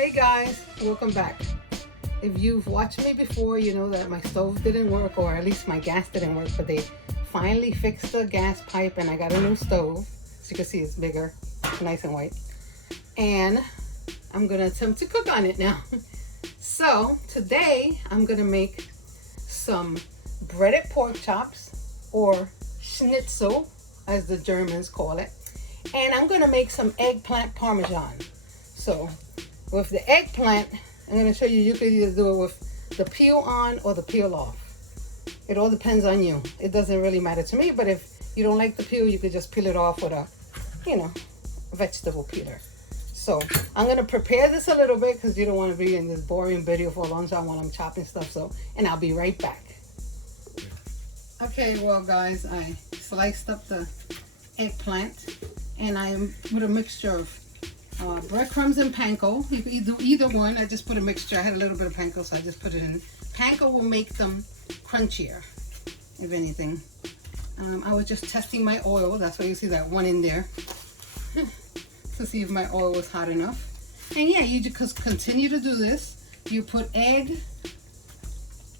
Hey guys, welcome back. If you've watched me before, you know that my stove didn't work, or at least my gas didn't work, but they finally fixed the gas pipe and I got a new stove. As you can see, it's bigger, nice and white. And I'm gonna attempt to cook on it now. So today I'm gonna make some breaded pork chops, or schnitzel as the Germans call it. And I'm gonna make some eggplant parmesan. So with the eggplant, I'm going to show you, you could either do it with the peel on or the peel off. It all depends on you. It doesn't really matter to me, but if you don't like the peel, you could just peel it off with a, vegetable peeler. So I'm going to prepare this a little bit because you don't want to be in this boring video for a long time while I'm chopping stuff. And I'll be right back. Okay, well guys, I sliced up the eggplant and I'm with a mixture of breadcrumbs and panko. You can do either one. I just put a mixture. I had a little bit of panko, so I just put it in. Panko will make them crunchier, if anything. I was just testing my oil. That's why you see that one in there to see if my oil was hot enough. And yeah, you just continue to do this. You put egg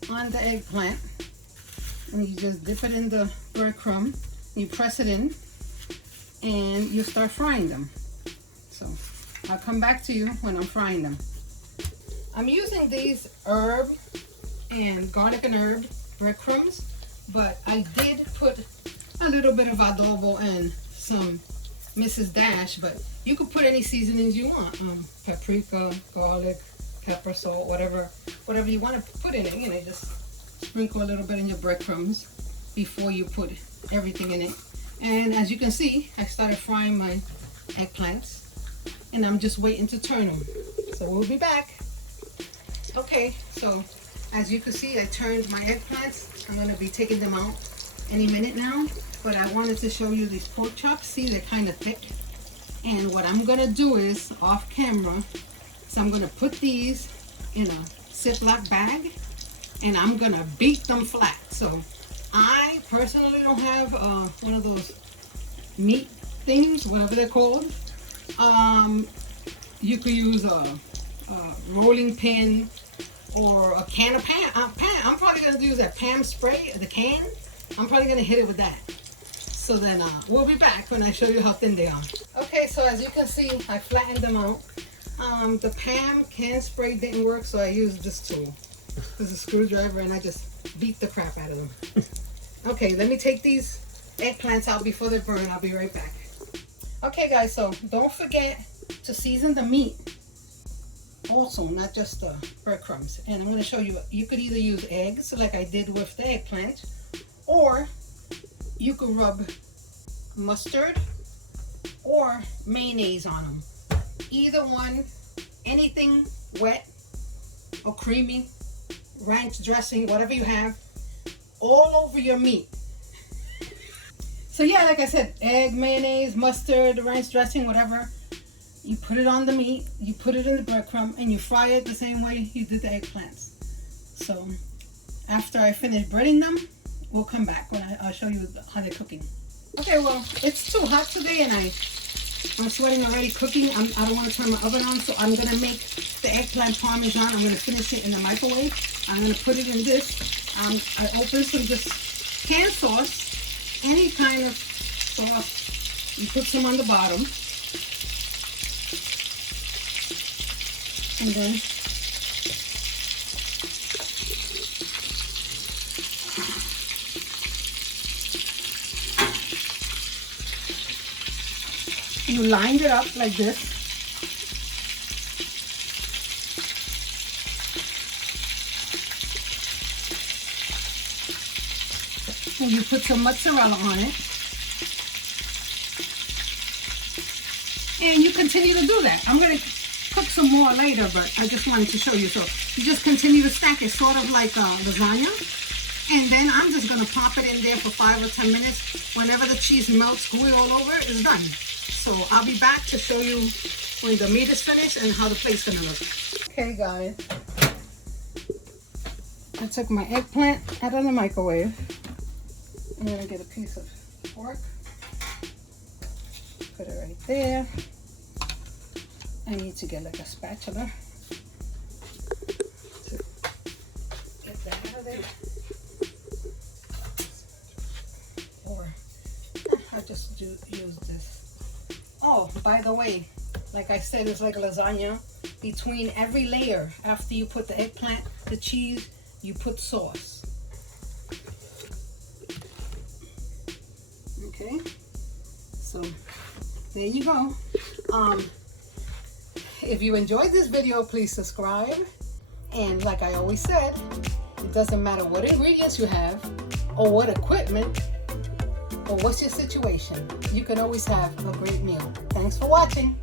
on the eggplant and you just dip it in the breadcrumb. You press it in and you start frying them. So I'll come back to you when I'm frying them. I'm using these herb and garlic and herb breadcrumbs, but I did put a little bit of adobo and some Mrs. Dash, but you could put any seasonings you want. Paprika, garlic, pepper, salt, whatever you want to put in it. Just sprinkle a little bit in your breadcrumbs before you put everything in it. And as you can see, I started frying my eggplants. And I'm just waiting to turn them. So we'll be back. Okay, so as you can see, I turned my eggplants. I'm gonna be taking them out any minute now, but I wanted to show you these pork chops. See, they're kind of thick. And what I'm gonna do is, off camera, so I'm gonna put these in a Ziploc bag and I'm gonna beat them flat. So I personally don't have one of those meat things, whatever they're called. You could use a rolling pin or a can of Pam. I'm probably going to use that Pam spray, the can. I'm probably going to hit it with that. So then we'll be back when I show you how thin they are. Okay, so as you can see, I flattened them out. The Pam can spray didn't work, so I used this tool. This is a screwdriver, and I just beat the crap out of them. Okay, let me take these eggplants out before they burn. I'll be right back. Okay guys, so don't forget to season the meat also, not just the breadcrumbs. And I'm going to show you, you could either use eggs like I did with the eggplant, or you could rub mustard or mayonnaise on them. Either one, anything wet or creamy, ranch dressing, whatever you have, all over your meat. So yeah, like I said, egg, mayonnaise, mustard, ranch dressing, whatever. You put it on the meat, you put it in the breadcrumb, and you fry it the same way you did the eggplants. So after I finish breading them, we'll come back when I'll show you how they're cooking. Okay, well, it's too hot today and I'm sweating already cooking. I don't want to turn my oven on, so I'm going to make the eggplant parmesan. I'm going to finish it in the microwave. I'm going to put it in this. I opened some just canned sauce. Any kind of sauce, you put some on the bottom, and then you line it up like this. And you put some mozzarella on it. And you continue to do that. I'm going to cook some more later, but I just wanted to show you. So you just continue to stack it, sort of like lasagna. And then I'm just going to pop it in there for 5 or 10 minutes. Whenever the cheese melts, gooey all over, it's done. So I'll be back to show you when the meat is finished and how the plate's going to look. Okay, guys. I took my eggplant out of the microwave. I'm going to get a piece of pork, put it right there. I need to get like a spatula use this. Oh, by the way, like I said, it's like lasagna. Between every layer, after you put the eggplant, the cheese, you put sauce. Okay, so there you go. If you enjoyed this video, please subscribe. And like I always said, it doesn't matter what ingredients you have or what equipment or what's your situation. You can always have a great meal. Thanks for watching.